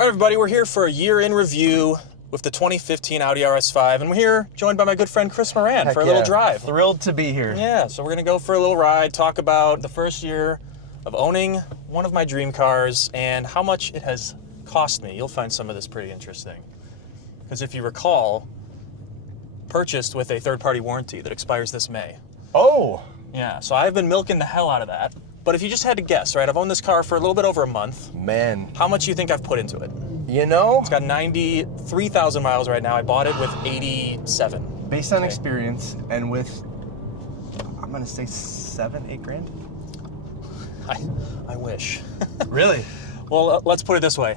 All right, everybody, we're here for a year in review with the 2015 Audi RS5, and we're here joined by my good friend Chris Moran for a little drive. Thrilled to be here. Yeah, so we're gonna go for a little ride, talk about the first year of owning one of my dream cars and how much it has cost me. You'll find some of this pretty interesting. Because if you recall, purchased with a third-party warranty that expires this May. Oh! Yeah, so I've been milking the hell out of that. But if you just had to guess, right, I've owned this car for a little bit over a month. Man. How much do you think I've put into it? You know? It's got 93,000 miles right now. I bought it with 87. Based on experience and with, I'm gonna say 8 grand? I wish. Really? Well, let's put it this way.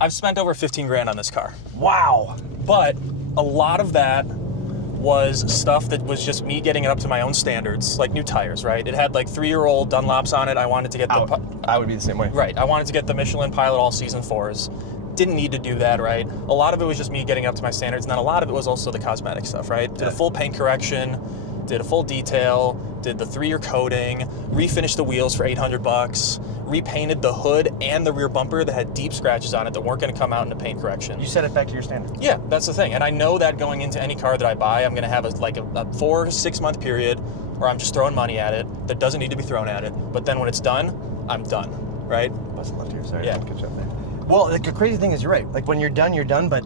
I've spent over 15 grand on this car. Wow. But a lot of that was stuff that was just me getting it up to my own standards, like new tires, right? It had like 3-year-old Dunlops on it. I wanted to get I would be the same way. Right, I wanted to get the Michelin Pilot All Season 4s. Didn't need to do that, right? A lot of it was just me getting up to my standards, and then a lot of it was also the cosmetic stuff, right? Did a full paint correction, did a full detail, did the 3-year coating, refinished the wheels for $800, repainted the hood and the rear bumper that had deep scratches on it that weren't gonna come out in the paint correction. You set it back to your standard. Yeah, that's the thing. And I know that going into any car that I buy, I'm gonna have a 4 to 6 month period where I'm just throwing money at it that doesn't need to be thrown at it. But then when it's done, I'm done, right? Bust left here, sorry. Yeah. Catch up there. Well, the crazy thing is you're right. Like when you're done, but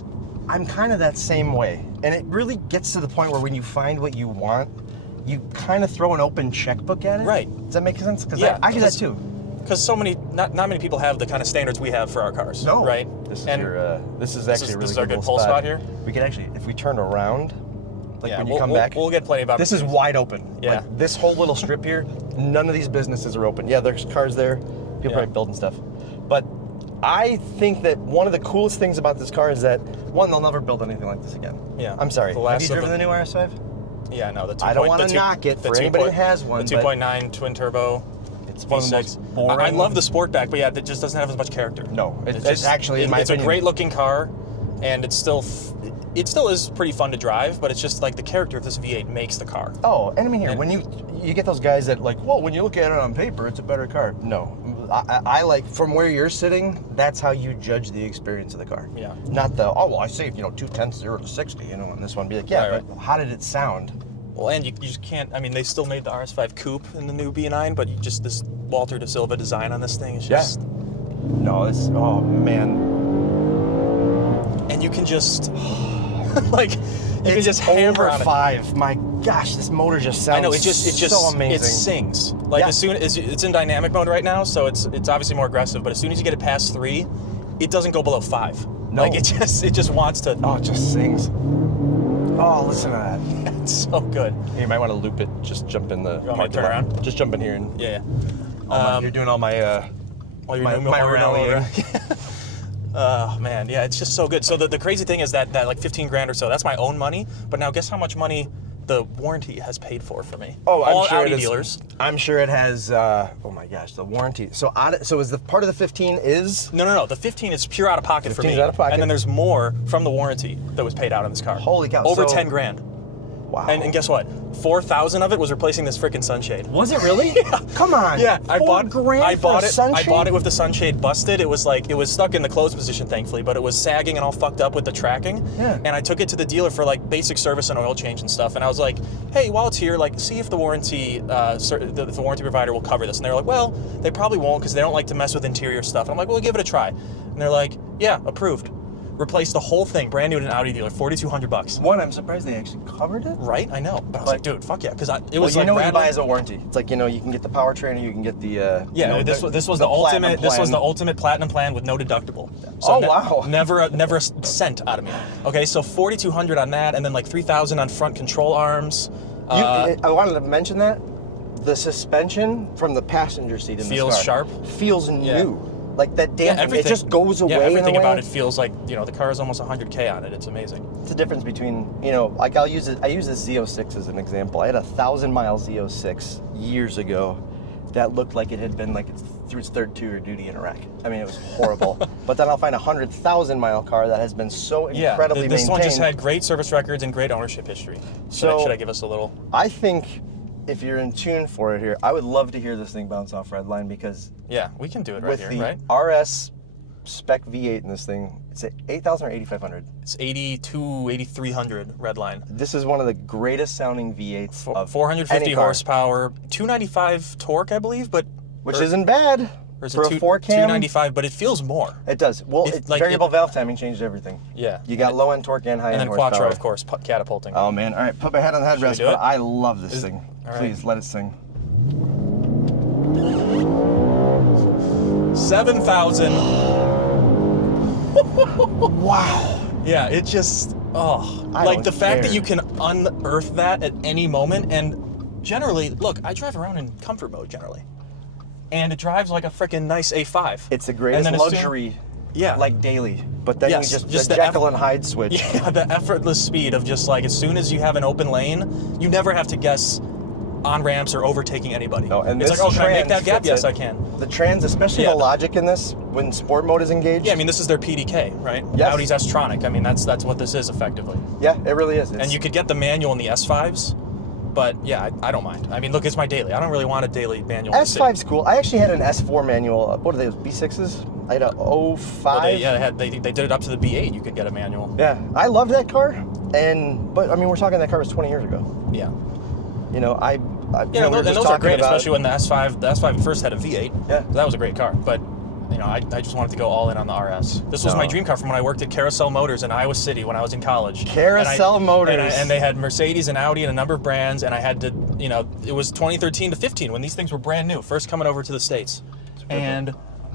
I'm kind of that same way. And it really gets to the point where when you find what you want, you kind of throw an open checkbook at it. Right. Does that make sense? Because Yeah, I do that too. Because not many people have the kind of standards we have for our cars. No. Right? This is And this is actually a really this is our good little pull spot here. We can actually, if we turn around, like Yeah, when you come back. We'll get plenty of This is wide open. Yeah. Like this whole little strip here, none of these businesses are open. Yeah, there's cars there, people probably building stuff. But I think that one of the coolest things about this car is that, one, they'll never build anything like this again. Yeah. I'm sorry. The Have last you of driven the new RS5? Yeah, no, the 2. I don't want to knock it for anybody who has one. The 2.9 twin turbo. It's one of the most V6. boring. I love the Sportback, but yeah, it just doesn't have as much character. No, it's actually, in my it's opinion, a great looking car, and it still is pretty fun to drive, but it's just like the character of this V8 makes the car. Oh, and I mean here, when you get those guys that like, well, when you look at it on paper, it's a better car. No, I like, from where you're sitting, that's how you judge the experience of the car. Yeah. Not the, oh, well, I saved, 2/10, 0 to 60, on this one. Be like, yeah, Right, but how did it sound? Well, and you just can't, I mean, they still made the RS5 Coupe in the new B9, but this Walter De Silva design on this thing is just... No, it's, oh, man. And you can just, like, you can just over hammer on it. 5. My gosh, this motor just sounds I know, it just so amazing. It sings. Like, as soon as it's in dynamic mode right now, so it's obviously more aggressive, but as soon as you get it past 3, it doesn't go below 5. No. Like, it just wants to... Oh, it just sings. Oh, listen to that. It's so good. You might want to loop it. Just jump in the... You want me to turn around? Just jump in here and... Yeah. you're doing all my... While you're my rallying. Oh, man, yeah, it's just so good. So the crazy thing is that like 15 grand or so, that's my own money, but now guess how much money the warranty has paid for me? Oh, I'm all sure Audi it is. dealers. I'm sure it has, oh my gosh, the warranty. So is the part of the 15 is? No, the 15 is pure out of pocket for me. 15 is out of pocket. And then there's more from the warranty that was paid out on this car. Holy cow. Over so, 10 grand. Wow. And guess what? 4,000 of it was replacing this freaking sunshade. Was it really? Yeah. Come on. Yeah, I bought it. I bought it with the sunshade busted. It was stuck in the closed position, thankfully, but it was sagging and all fucked up with the tracking. Yeah. And I took it to the dealer for like basic service and oil change and stuff. And I was like, hey, while it's here, like, see if the warranty the warranty provider will cover this. And they're like, well, they probably won't because they don't like to mess with interior stuff. And I'm like, well, give it a try. And they're like, yeah, approved. Replaced the whole thing, brand new at an Audi dealer, $4,200. One, I'm surprised they actually covered it. Right, I know, but I was like, dude, fuck yeah, because it was what like you buy as a warranty. It's like, you can get the powertrain, or you can get the this was the ultimate. This was the ultimate platinum plan with no deductible. So wow! Never a cent out of me. Okay, so $4,200 on that, and then like $3,000 on front control arms. I wanted to mention that the suspension from the passenger seat in this car feels sharp, feels new. Like that damn, it just goes away. Yeah, everything in a way. about it feels like, the car is almost 100K on it. It's amazing. It's the difference between, like I use this Z06 as an example. I had a 1,000-mile Z06 years ago that looked like it had been through its third tour of duty in Iraq. I mean, it was horrible. But then I'll find a 100,000-mile car that has been so incredibly maintained. This one just had great service records and great ownership history. Should I give us a little? I think if you're in tune for it here, I would love to hear this thing bounce off Redline because yeah, we can do it right here, right? With the RS spec V8 in this thing. It's at 8,000 or 8,500. It's 8,300 redline. This is one of the greatest sounding V8s of 450 any car. horsepower, 295 torque, I believe, Which isn't bad or is for it a 4-cam. 295, but it feels more. It does. Well, variable valve timing changed everything. Yeah. You got low end torque and high end horsepower. And then Quattro, of course, catapulting. Oh man! All right, put my head on the headrest. do But it? I love this thing. all right. Please let it sing. 7,000. Wow. Yeah, it just, I like don't the fact that care. you can unearth that at any moment. And generally, look, I drive around in comfort mode generally, and it drives like a freaking nice A5. It's the greatest And then as soon- luxury. Yeah. Like daily, but then Yes, you just just the the Jekyll and Hyde switch. Yeah, the effortless speed of just like as soon as you have an open lane, you never have to guess on ramps or overtaking anybody. No, and it's this like, oh, can I make trans that gap? fits Yes, it. I can. The trans, especially Yeah. the logic in this, when sport mode is engaged. Yeah, I mean, this is their PDK, right? Yes. Audi's S-Tronic. I mean, that's what this is effectively. Yeah, it really is. And you could get the manual in the S5s, but yeah, I don't mind. I mean, look, it's my daily. I don't really want a daily manual. in the city. S5's cool. I actually had an S4 manual. What are they? B6s? I had a 05. Well, they did it up to the B8. You could get a manual. Yeah, I loved that car, but I mean, we're talking that car was 20 years ago. Yeah. You know, we Yeah, were and just those are talking great, about, especially when the S5 first had a V8. Yeah. So that was a great car, but you know, I just wanted to go all in on the RS. This was No. my dream car from when I worked at Carousel Motors in Iowa City when I was in college. Carousel Motors. And they had Mercedes and Audi and a number of brands, and I had to, you know, it was 2013 to 15 when these things were brand new, first coming over to the States. And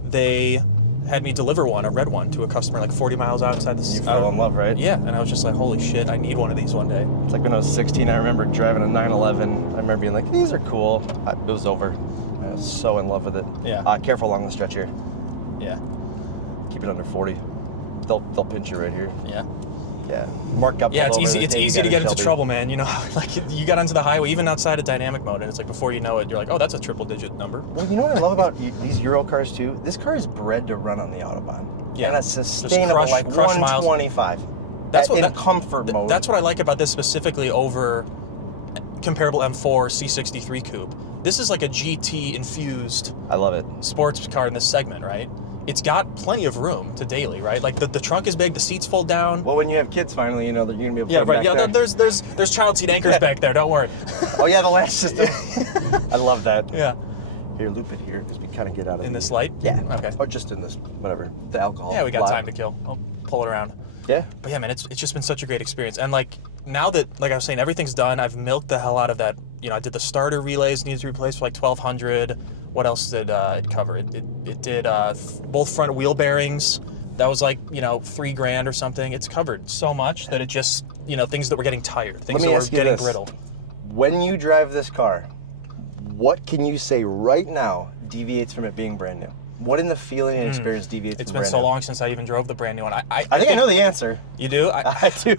they had me deliver a red one, to a customer like 40 miles outside the You fell in love, right? Yeah, and I was just like, holy shit, I need one of these one day. It's like when I was 16, I remember driving a 911. I remember being like, these are cool. It was over. I was so in love with it. Yeah. Careful along the stretch here. Yeah. Keep it under 40. They'll pinch you right here. Yeah. Yeah. Mark up. Yeah, it's over easy. the It's tape, easy to you get gotta into Shelby. trouble, man. You know, like you got onto the highway, even outside of dynamic mode, and it's like before you know it, you're like, oh, that's a triple-digit number. Well, you know what I love about these Euro cars too? This car is bred to run on the Autobahn. Yeah. And it's Just sustainable, like crush miles. 125. That's what in that- comfort mode. That's what I like about this specifically over comparable M4 C63 coupe. This is like a GT infused I love it. sports car in this segment, right? It's got plenty of room to daily, right? Like the trunk is big, the seats fold down. Well, when you have kids, finally, you know that you're gonna be able to Yeah, put them right. back Yeah, there. there's child seat anchors back there. Don't worry. Oh yeah, the latch system. I love that. Yeah. Here, loop it here because we kind of get out of In the- this light. Yeah. Okay. Or just in this, whatever. The alcohol. Yeah, we got lot. time to kill. I'll pull it around. Yeah. But yeah, man, it's just been such a great experience. And like now that, like I was saying, everything's done, I've milked the hell out of that. You know, I did the starter relays, needed to replace for like 1,200. What else did it cover? It did both front wheel bearings. That was like, you know, $3,000 or something. It's covered so much that it just, you know, things that were getting tired, things Let me that were ask you getting this. brittle. When you drive this car, what can you say right now deviates from it being brand new? What in the feeling and experience deviates It's from been brand so new? long since I even drove the brand new one. I think I know the answer. You do? I do.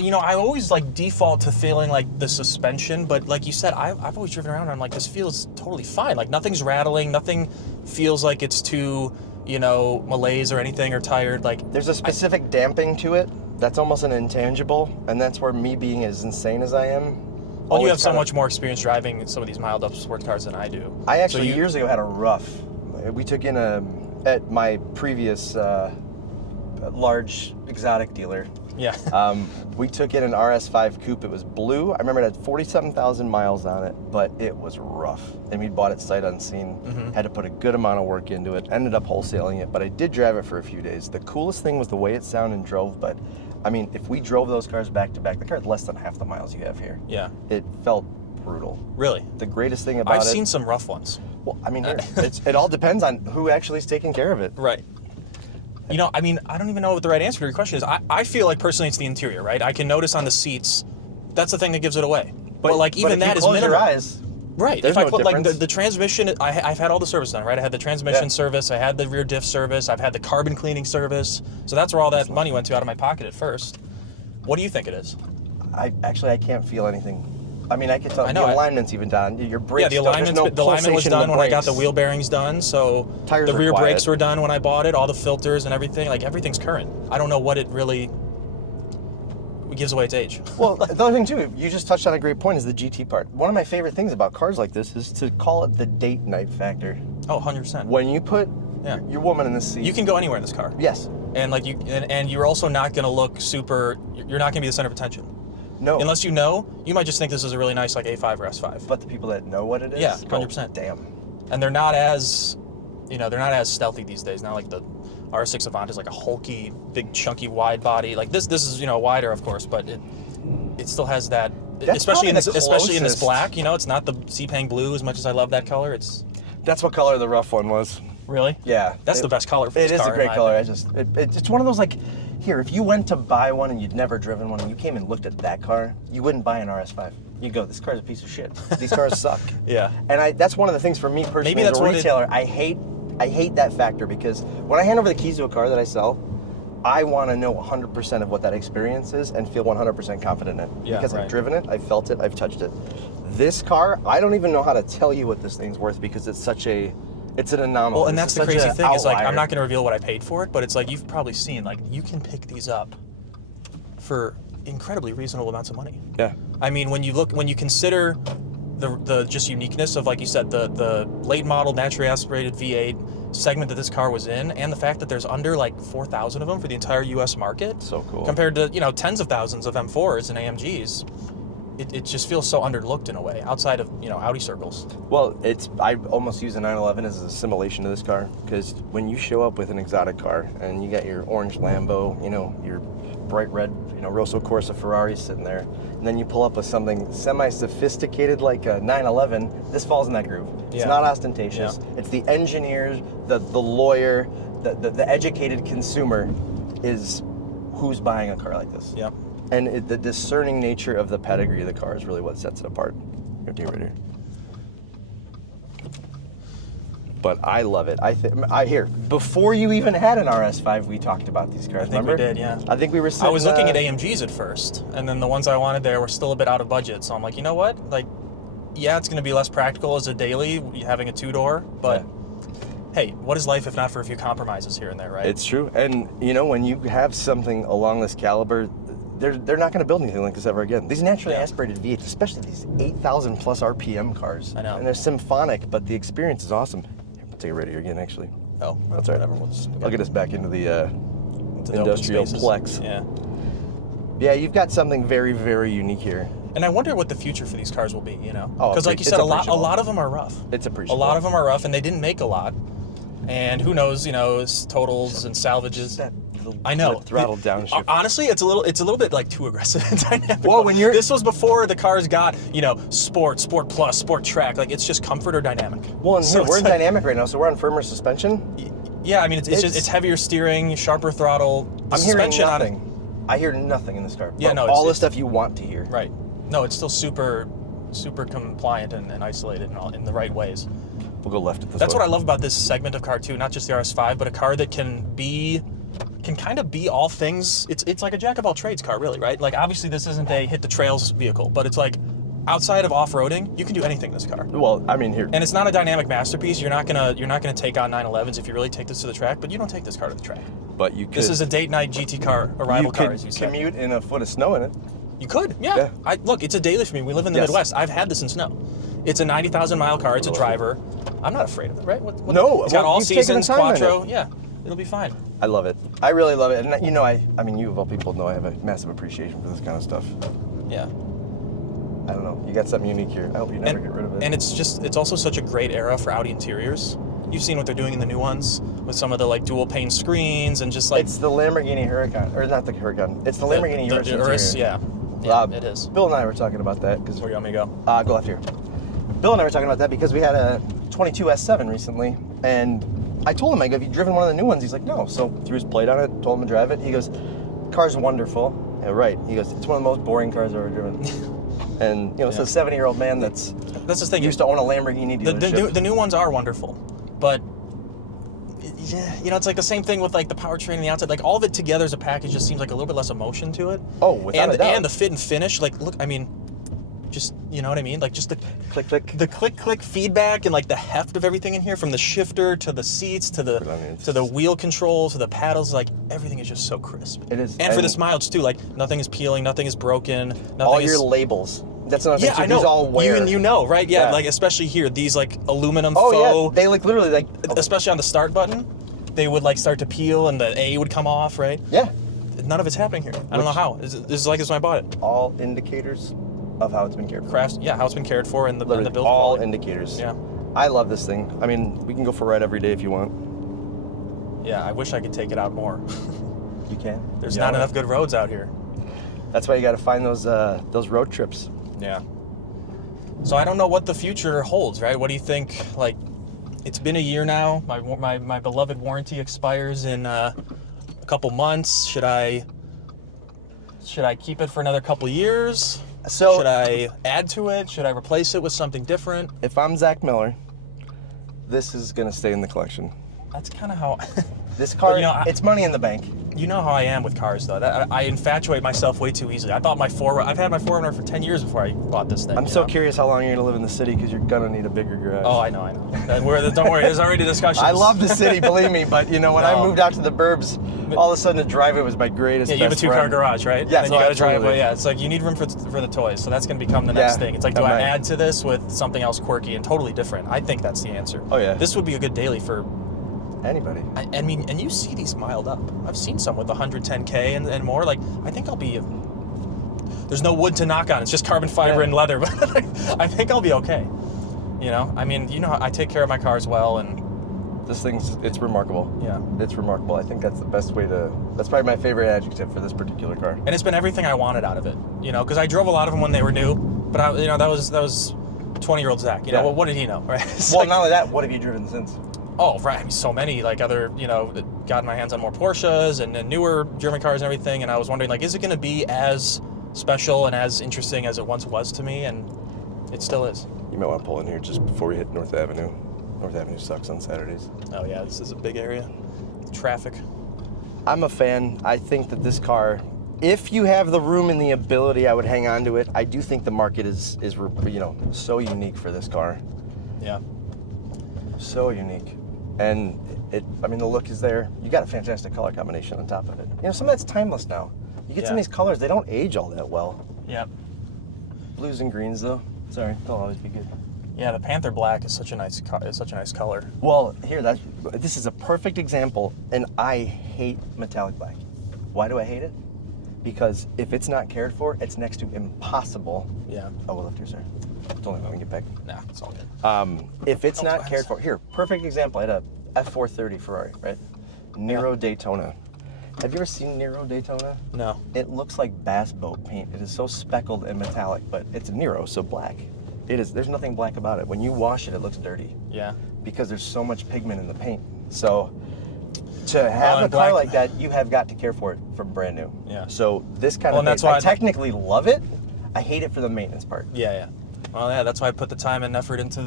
You know, I always like default to feeling like the suspension, but like you said, I've always driven around and I'm like, this feels totally fine. Like nothing's rattling, nothing feels like it's too, you know, malaise or anything or tired. Like There's a specific damping to it that's almost an intangible, and that's where me being as insane as I am. well, you always have so kinda- much more experience driving some of these mild up sports cars than I do. I actually So you- years ago had a rough. We took in at my previous large exotic dealer. Yeah. We took in an RS5 coupe. It was blue. I remember it had 47,000 miles on it, but it was rough. And we bought it sight unseen. Had to put a good amount of work into it. Ended up wholesaling it, but I did drive it for a few days. The coolest thing was the way it sounded and drove. But I mean, if we drove those cars back to back, the car had less than half the miles you have here. Yeah. It felt brutal. Really? The greatest thing about I've it. seen some rough ones. Well, I mean, it all depends on who actually is taking care of it. Right. You know, I mean, I don't even know what the right answer to your question is. I feel like personally it's the interior, right? I can notice on the seats, that's the thing that gives it away. But like even if that you is close minimal. your eyes, Right. There's If I no put like difference. the transmission, I've had all the service done, right? I had the transmission Yeah. service, I had the rear diff service, I've had the carbon cleaning service. So that's where all that money went to out of my pocket at first. What do you think it is? I can't feel anything. I mean, I can tell I know, the alignment's even done. Your brakes. Yeah, the don't- there's alignment no the alignment was pulsation in done the when I got the brakes. wheel bearings done. So Tires the are rear quiet. brakes were done when I bought it, all the filters and everything. Like everything's current. I don't know what it really gives away its age. Well, the other thing too, you just touched on a great point, is the GT part. One of my favorite things about cars like this is to call it the date night factor. Oh, 100%. When you put Yeah. Your woman in this seat. You can go anywhere in this car. Yes. And like and you're also not going to look super. You're not going to be the center of attention. No. Unless you know, you might just think this is a really nice like A5 or S5. But the people that know what it is, Yeah, go, 100%. damn. And they're not as, they're not as stealthy these days. Not like the R6 Avant is like a hulky, big, chunky, wide body. Like this is wider, of course, but it still has that. That's especially in probably this, the especially in this closest. black. It's not the Sepang blue as much as I love that color. That's what color the rough one was. Really. Yeah. That's the best color for this It is car. a great in my color. opinion. It's one of those like, here, if you went to buy one and you'd never driven one and you came and looked at that car, you wouldn't buy an RS5. You'd go, this car's a piece of shit. These cars suck. Yeah. And that's one of the things for me personally Maybe that's as a what retailer. I hate that factor because when I hand over the keys to a car that I sell, I want to know 100% of what that experience is and feel 100% confident in it. Yeah, because right. I've driven it, I've felt it, I've touched it. This car, I don't even know how to tell you what this thing's worth because it's an anomaly. Well, and that's the crazy thing is like I'm outlier. not going to reveal what I paid for it, but it's like you've probably seen like you can pick these up for incredibly reasonable amounts of money. Yeah. I mean, when you consider the just uniqueness of, like you said, the late model naturally aspirated V8 segment that this car was in, and the fact that there's under like 4,000 of them for the entire U.S. market, So cool. compared to tens of thousands of M4s and AMGs, it just feels so underlooked in a way outside of Audi circles. Well, I almost use the 911 as a simulation to this car because when you show up with an exotic car and you got your orange Lambo, your bright red, Rosso Corsa Ferrari sitting there, and then you pull up with something semi-sophisticated like a 911, this falls in that groove. It's Yeah. not ostentatious. Yeah. It's the engineer, the lawyer, the educated consumer is who's buying a car like this. Yep. And the discerning nature of the pedigree of the car is really what sets it apart. Right here. But I love it. Here, before you even had an RS5, we talked about these cars. I think remember? we did, yeah. I think we were. I was looking at AMGs at first, and then the ones I wanted there were still a bit out of budget. So I'm like, you know what? Like, yeah, it's going to be less practical as a daily having a two-door, but hey, what is life if not for a few compromises here and there, right? It's true, and when you have something along this caliber, they're not going to build anything like this ever again. These naturally aspirated V8s, especially these 8,000 plus RPM cars. I know. And they're symphonic, but the experience is awesome. I'll take it right here again, actually. Oh, That's all right. whatever. I'll get us back into the into the industrial open spaces. plex. Yeah. Yeah, you've got something very, very unique here. And I wonder what the future for these cars will be, Oh, Because like you it's said, a appreciable. lot of them are rough. It's A appreciable. lot of them are rough, and they didn't make a lot. And who knows, totals and salvages. That little I know. throttle downshift. Honestly, it's a little bit like too aggressive and dynamic. Well, when you're- this was before the cars got sport plus, sport track. Like it's just comfort or dynamic. Well, and So we're in it's like- dynamic right now, so we're on firmer suspension. Yeah, I mean it's heavier steering, sharper throttle. The I'm hearing suspension on it- nothing. I hear nothing in this car. Yeah, But no, all the it's- stuff you want to hear. Right. No, it's still super compliant and isolated in the right ways. We'll go left at this. That's what I love about this segment of car too, not just the RS5, but a car that can kind of be all things. It's like a jack of all trades car, really, right? Like obviously this isn't a hit the trails vehicle, but it's like outside of off-roading, you can do anything in this car. Well, I mean, here. And it's not a dynamic masterpiece. You're not gonna take on 911s if you really take this to the track, but you don't take this car to the track. But you could. This is a date night GT car, arrival you car, could as you said. commute in a foot of snow in it. You could, yeah. Yeah. Look, it's a daily for me. We live in the Yes. Midwest. I've had this in snow. It's a 90,000 mile car. It's a driver. I'm not afraid of it, right? No, It's got well, all you've taken the seasons, time in quattro. it. Yeah, it'll be fine. I love it. I really love it. And I mean, you of all people know I have a massive appreciation for this kind of stuff. Yeah. I don't know. You got something unique here. I hope you never get rid of it. And it's also such a great era for Audi interiors. You've seen what they're doing in the new ones with some of the like dual pane screens and just like it's the Lamborghini Huracan, or not the Huracan. It's the Lamborghini the Urus Urus, interior. yeah, it is. Bill and I were talking about that because Where you want me to go? go left here. Bill and I were talking about that because we had a 22 S7 recently, and I told him, I go, have you driven one of the new ones? He's like, no. So threw his plate on it, told him to drive it. He goes, car's wonderful. Yeah, right. He goes, it's one of the most boring cars I've ever driven. And it's a 70-year-old man that's the thing. used to own a Lamborghini dealership. The new ones are wonderful, but yeah, it's like the same thing with like the powertrain and the outside. Like all of it together as a package just seems like a little bit less emotion to it. Oh, without a doubt. And the fit and finish. Like, look, I mean, just you know what I mean? Like just the click. the click feedback and like the heft of everything in here, from the shifter to the seats to the wheel controls to the paddles. Like everything is just so crisp. It is. And for this mileage too, like nothing is peeling, nothing is broken, nothing all is your labels. That's another Yeah, thing. I Too. know. These all wear. You know, right? Yeah, Yeah. like especially here, these like aluminum Oh faux. yeah, they like literally like. Especially on the start button, they would like start to peel and the A would come off, right? Yeah. None of it's happening here. I don't know how. This is like this when I bought it. All indicators of how it's been cared for. How it's been cared for and the Literally, build all quality. indicators. Yeah. I love this thing. I mean, we can go for a ride every day if you want. Yeah, I wish I could take it out more. You can. There's You not know? enough good roads out here. That's why you got to find those road trips. Yeah. So I don't know what the future holds, right? What do you think? Like, it's been a year now. My beloved warranty expires in a couple months. Should I keep it for another couple years? So should I add to it? Should I replace it with something different? if I'm Zach Miller, this is gonna stay in the collection. That's kind of how. This car, But, it's money in the bank. You know how I am with cars, though. I infatuate myself way too easily. I thought I've had my 4Runner for 10 years before I bought this thing. I'm you so know? curious how long you're gonna live in the city because you're gonna need a bigger garage. Oh, I know. Don't worry. There's already discussions. I love the city, believe me, but when I No. moved out to the burbs, all of a sudden the driveway was my greatest. Yeah, you have a best two-car friend. garage, right? Yes, And you got a driveway. absolutely. Yeah, it's like you need room for the toys, so that's going to become the next Yeah, thing. It's like, do I I might. add to this with something else quirky and totally different? I think that's the answer. Oh, yeah. This would be a good daily for. Anybody. I mean, and you see these miled up. I've seen some with 110K and more. Like, I think I'll be. There's no wood to knock on. It's just carbon fiber Yeah. and leather. But I think I'll be okay. You know, I mean, I take care of my cars well, and This it's remarkable. yeah. It's remarkable. I think that's the best way to. That's probably my favorite adjective for this particular car. And it's been everything I wanted out of it. You know, because I drove a lot of them when they were new, but that was 20-year-old Zach. You know, Yeah. well, what did he know, right? It's Well, like, not only that, what have you driven since? oh, right. I mean, so many, like other, got my hands on more Porsches and newer German cars and everything. And I was wondering, like, is it going to be as special and as interesting as it once was to me? And it still is. You might want to pull in here just before we hit North Avenue. North Avenue sucks on Saturdays. Oh, yeah. This is a big area. Traffic. I'm a fan. I think that this car, if you have the room and the ability, I would hang on to it. I do think the market is so unique for this car. Yeah. So unique. And the look is there. You got a fantastic color combination on top of it. Some of that's timeless now. You get some of Yeah. these colors, they don't age all that well. Yeah. Blues and greens though. Sorry, they'll always be good. Yeah, the Panther Black is such a nice color. Well, this is a perfect example, and I hate metallic black. Why do I hate it? Because if it's not cared for, it's next to impossible. Yeah. Oh, we'll lift here, sir. It's only when we get back. Nah, it's all good. If it's not Helps cared us. for, here, perfect example. I had a F430 Ferrari, right? Nero Daytona. Have you ever seen Nero Daytona? No. It looks like bass boat paint. It is so speckled and metallic, but it's a Nero, so black. It is. There's nothing black about it. When you wash it, it looks dirty Yeah. because there's so much pigment in the paint. So to have and a car black- like that, you have got to care for it from brand new. Yeah. So this kind Well, of and that's thing, why I technically love it. I hate it for the maintenance part. Yeah. Well, yeah, that's why I put the time and effort into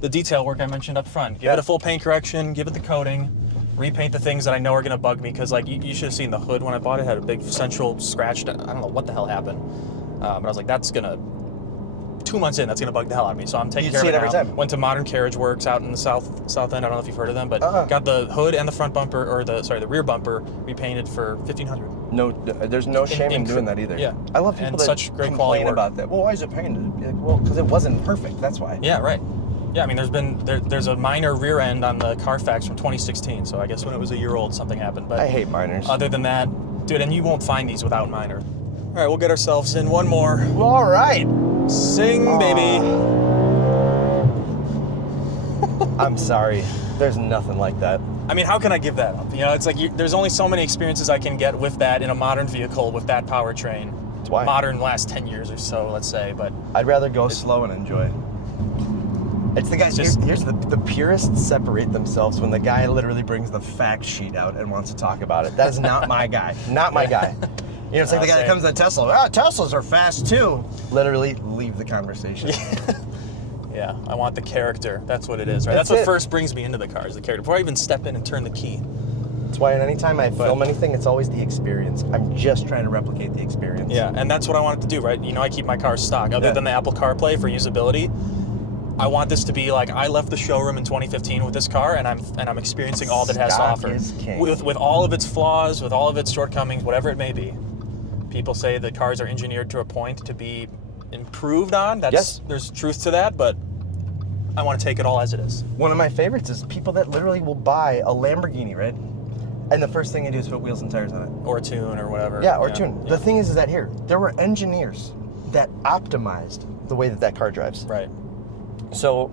the detail work I mentioned up front. Give Yeah. it a full paint correction, give it the coating, repaint the things that I know are going to bug me, because like you should have seen the hood when I bought it. It had a big central scratch. I don't know what the hell happened, but I was like, that's going to 2 months in, that's gonna bug the hell out of me. So I'm taking You care see of it it every now. time. Went to Modern Carriage Works out in the south end. I don't know if you've heard of them, but Uh-uh. got the hood and the front bumper, or the rear bumper repainted for $1,500. No, there's no shame in doing that either. Yeah. I love people And that such great quality complain work. about that. Well, why is it painted? Be like, well, because it wasn't perfect. That's why. Yeah, right. Yeah, I mean, there's a minor rear end on the Carfax from 2016. So I guess when it was a year old, something happened. But I hate minors. other than that, dude, and you won't find these without minor. All right, we'll get ourselves in one more. All right. Sing, baby. I'm sorry. There's nothing like that. I mean, how can I give that up? It's like there's only so many experiences I can get with that in a modern vehicle with that powertrain. That's why. Modern last 10 years or so, let's say. But I'd rather go slow and enjoy. It's the guys. Just- Here's the purists separate themselves when the guy literally brings the fact sheet out and wants to talk about it. That is not my guy. Not my guy. It's like the guy that Same. comes to Tesla. Teslas are fast too. Literally, leave the conversation. yeah, I want the character. That's what it is, right? That's That's what it. first brings me into the car, is the character. Before I even step in and turn the key. That's why anytime I film anything, it's always the experience. I'm just trying to replicate the experience. Yeah, and that's what I want it to do, right? I keep my car stock. Other than the Apple CarPlay for usability, I want this to be like I left the showroom in 2015 with this car, and I'm experiencing all that it has to Stock offer. is king. With all of its flaws, with all of its shortcomings, whatever it may be. People say that cars are engineered to a point to be improved on. That's Yes. There's truth to that, but I want to take it all as it is. One of my favorites is people that literally will buy a Lamborghini, right? And the first thing they do is put wheels and tires on it. Or tune or whatever. Yeah, or tune. The thing is that here, there were engineers that optimized the way that car drives. Right. So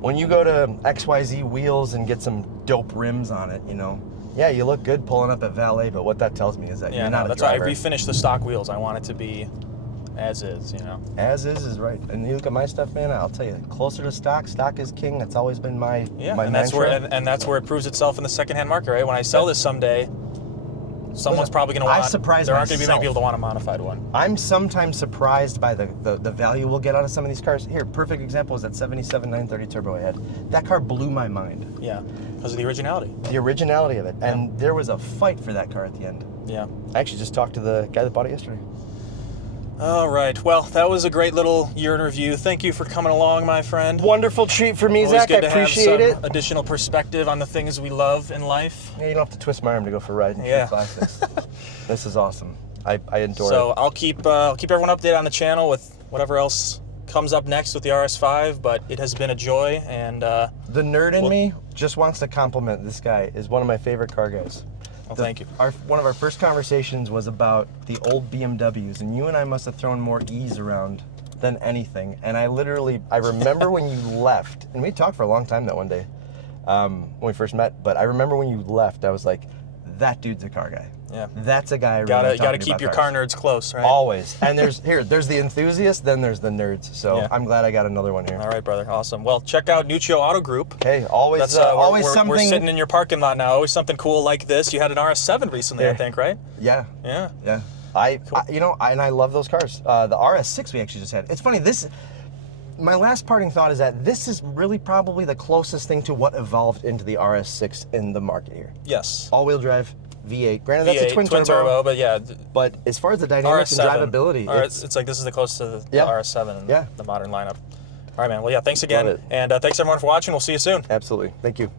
when you go to XYZ Wheels and get some dope rims on it, you know, yeah, you look good pulling up at valet, but what that tells me is that you're not that's a driver. why I refinished the stock wheels. I want it to be as is, you know. As is right. And you look at my stuff, man, I'll tell you, closer to stock is king. That's always been my my and that's mantra. where and that's where it proves itself in the secondhand market, right? When I sell this someday, someone's probably going to want. There aren't going to be many people that want a modified one. I'm sometimes surprised by the value we'll get out of some of these cars. Here, perfect example is that 77 930 turbo I had. That car blew my mind. Yeah, because of the originality. The originality of it. And there was a fight for that car at the end. Yeah. I actually just talked to the guy that bought it yesterday. All right. Well, that was a great little year in review. Thank you for coming along, my friend. Wonderful treat for me, Always Zach. good I to appreciate have it. some additional perspective on the things we love in life. Yeah, you don't have to twist my arm to go for a ride in Yeah. classics. This is awesome. I adore it. So I'll keep everyone updated on the channel with whatever else comes up next with the RS5. But it has been a joy, and The nerd in me just wants to compliment this guy. Is one of my favorite car guys. well, thank you. One of our first conversations was about the old BMWs, and you and I must have thrown more E's around than anything. And I remember when you left, and we talked for a long time that one day when we first met. But I remember when you left, I was like, that dude's a car guy. Yeah. That's a guy. Really Gotta keep your car nerds close, right? Always. And there's the enthusiasts, then there's the nerds. So Yeah. I'm glad I got another one here. All right, brother. Awesome. Well, check out Nuccio Auto Group. Hey, always, That's always we're something. sitting in your parking lot now. Always something cool like this. You had an RS7 recently, I Yeah. think, right? Yeah. Yeah. Yeah. I love those cars. The RS6 we actually just had. It's funny, my last parting thought is that this is really probably the closest thing to what evolved into the RS6 in the market here. Yes. All-wheel drive, V8. Granted, that's a twin turbo. but yeah. But as far as the dynamics and drivability, it's like this is the closest to the RS7 in the modern lineup. All right, man. Well, yeah, thanks again. Love it. And thanks everyone for watching. We'll see you soon. absolutely. Thank you.